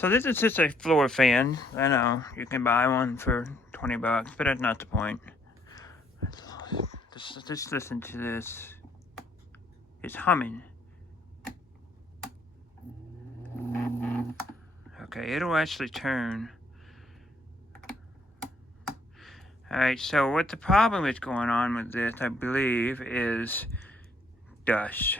So this is just a floor fan. I know you can buy one for $20, but that's not the point. Just listen to this. It's humming. Okay, it'll actually turn. Alright, so what the problem is going on with this, I believe, is dust.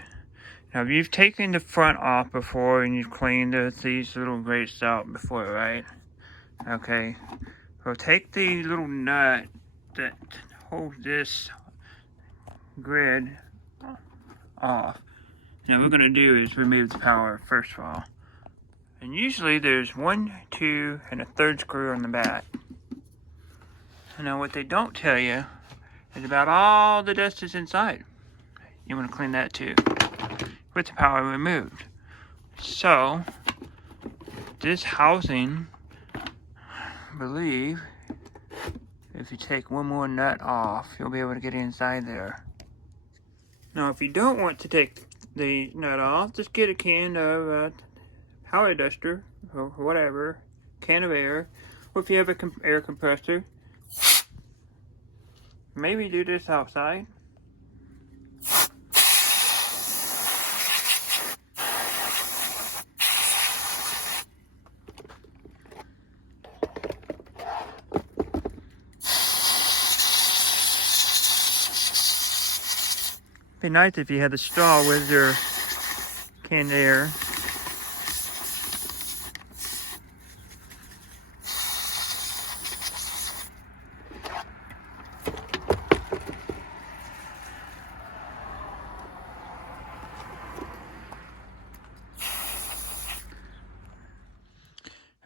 Now, you've taken the front off before and you've cleaned these little grates out before, right? Okay. So take the little nut that holds this grid off. Now, what we're going to do is remove the power first of all. And usually there's 1, 2, and a third screw on the back. Now, what they don't tell you is about all the dust that's inside. You want to clean that too, with the power removed. So, this housing, I believe, if you take one more nut off, you'll be able to get inside there. Now, if you don't want to take the nut off, just get a can of power duster or whatever, can of air, or if you have an air compressor, maybe do this outside. It'd be nice if you had the straw with your canned air.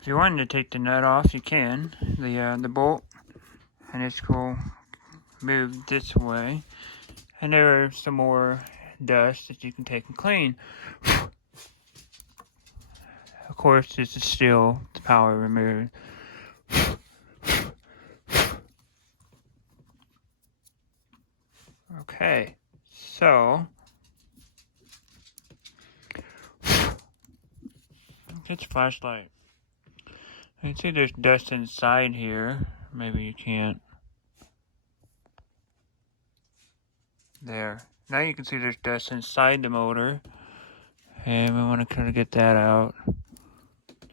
If you wanted to take the nut off, you can. The bolt, and it's will move this way. And there are some more dust that you can take and clean. Of course, this is still the power removed. Okay, so get your flashlight. You can see there's dust inside here. Maybe you can't. There. Now you can see there's dust inside the motor. And we want to kind of get that out.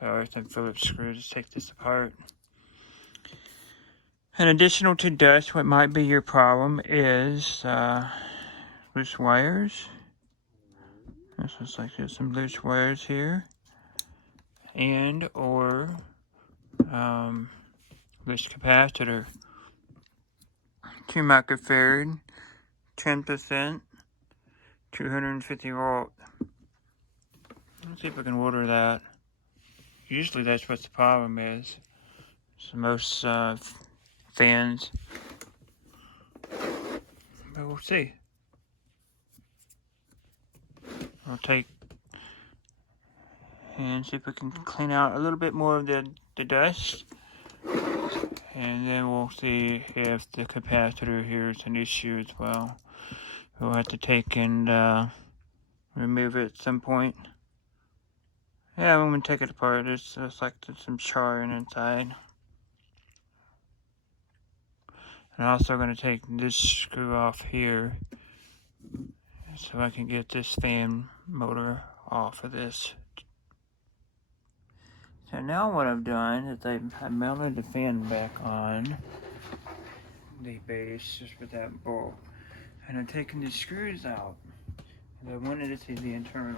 There are some Phillips screws. Let's take this apart. And additional to dust, what might be your problem is loose wires. This looks like there's some loose wires here. And or this capacitor. 2 microfarad, 10%, 250 volt. Let's see if we can order that. Usually that's what the problem is. So most fans. But we'll see. I'll take and see if we can clean out a little bit more of the dust. And then we'll see if the capacitor here is an issue as well. We'll have to take and remove it at some point. Yeah, I'm going to take it apart. It's like there's some charring inside. And I'm also going to take this screw off here so I can get this fan motor off of this. So now what I've done is I've mounted the fan back on the base just with that bolt. And I'm taking the screws out. And I wanted to see the internals.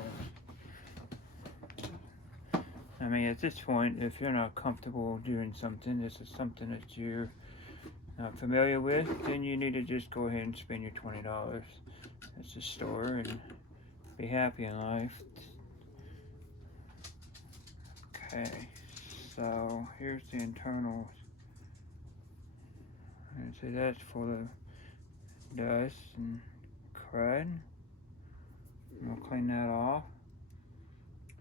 I mean, at this point, if you're not comfortable doing something, this is something that you're not familiar with, then you need to just go ahead and spend your $20 at the store and be happy in life. Okay, so here's the internals. And see, that's full of dust and crud. I'll clean that off.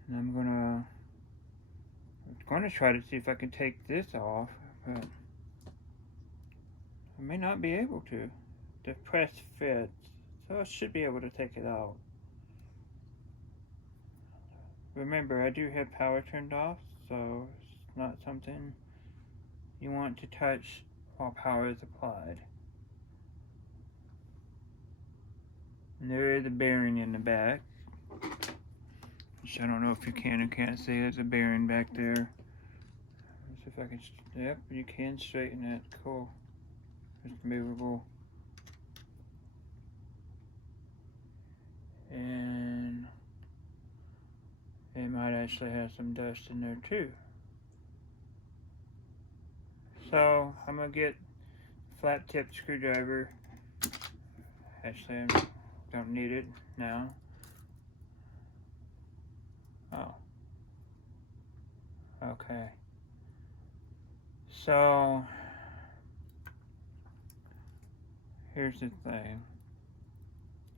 And I'm gonna try to see if I can take this off, but I may not be able to. The press fits, so I should be able to take it out. Remember, I do have power turned off, so so it's not something you want to touch while power is applied. And there is a bearing in the back, which I don't know if you can or can't see. There's a bearing back there. Let's see if I can, yep, you can straighten it. Cool. It's movable. And it might actually have some dust in there too. So I'm gonna get a flat tip screwdriver. Actually, I don't need it now. Oh. Okay. So here's the thing.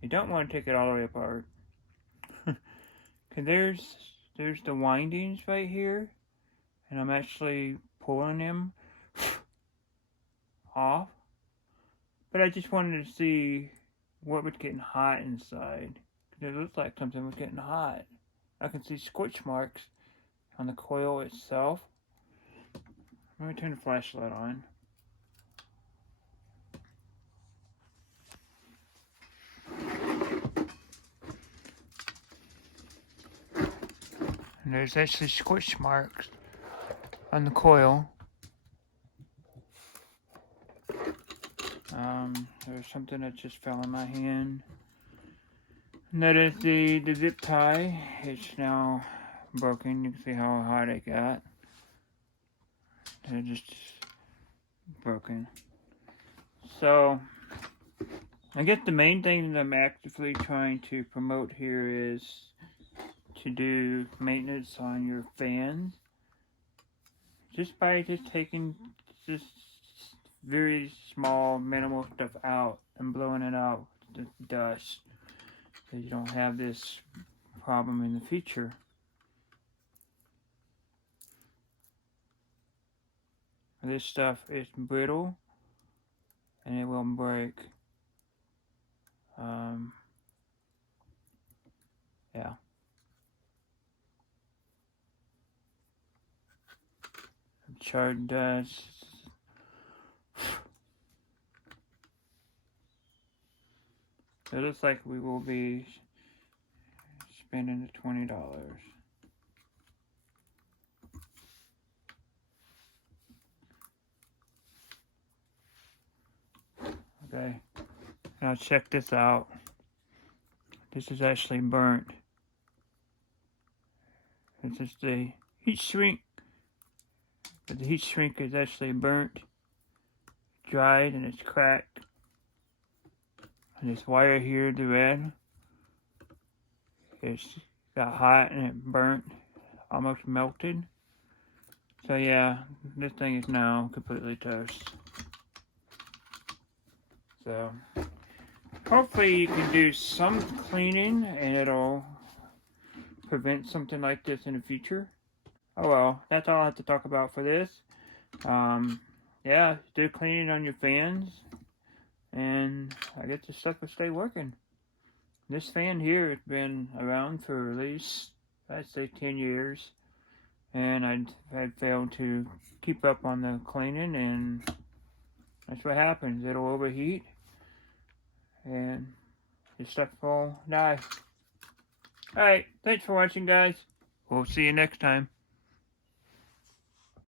You don't want to take it all the way apart. Cause there's the windings right here, and I'm actually pulling them off. But I just wanted to see what was getting hot inside. Cause it looked like something was getting hot. I can see scorch marks on the coil itself. Let me turn the flashlight on. And there's actually scorch marks on the coil. There's something that just fell in my hand. And that is the zip tie. It's now broken. You can see how hot it got. They're just broken. So, I guess the main thing that I'm actively trying to promote here is to do maintenance on your fans. Just by taking just very small, minimal stuff out and blowing it out with the dust. So you don't have this problem in the future. This stuff is brittle and it will break. Yeah. Charred dust. It looks like we will be spending the $20. Okay, now check this out. This is actually burnt. This is the heat shrink. But the heat shrink is actually burnt, dried, and it's cracked. And this wire here, the red, it's got hot and it burnt, almost melted. So yeah, this thing is now completely toast. So hopefully you can do some cleaning and it'll prevent something like this in the future. Oh well, that's all I have to talk about for this. Yeah, do cleaning on your fans, and I guess the stuff will stay working. This fan here has been around for at least, I'd say 10 years, and I had failed to keep up on the cleaning, and that's what happens. It'll overheat, and the stuff will die. Alright, thanks for watching, guys. We'll see you next time.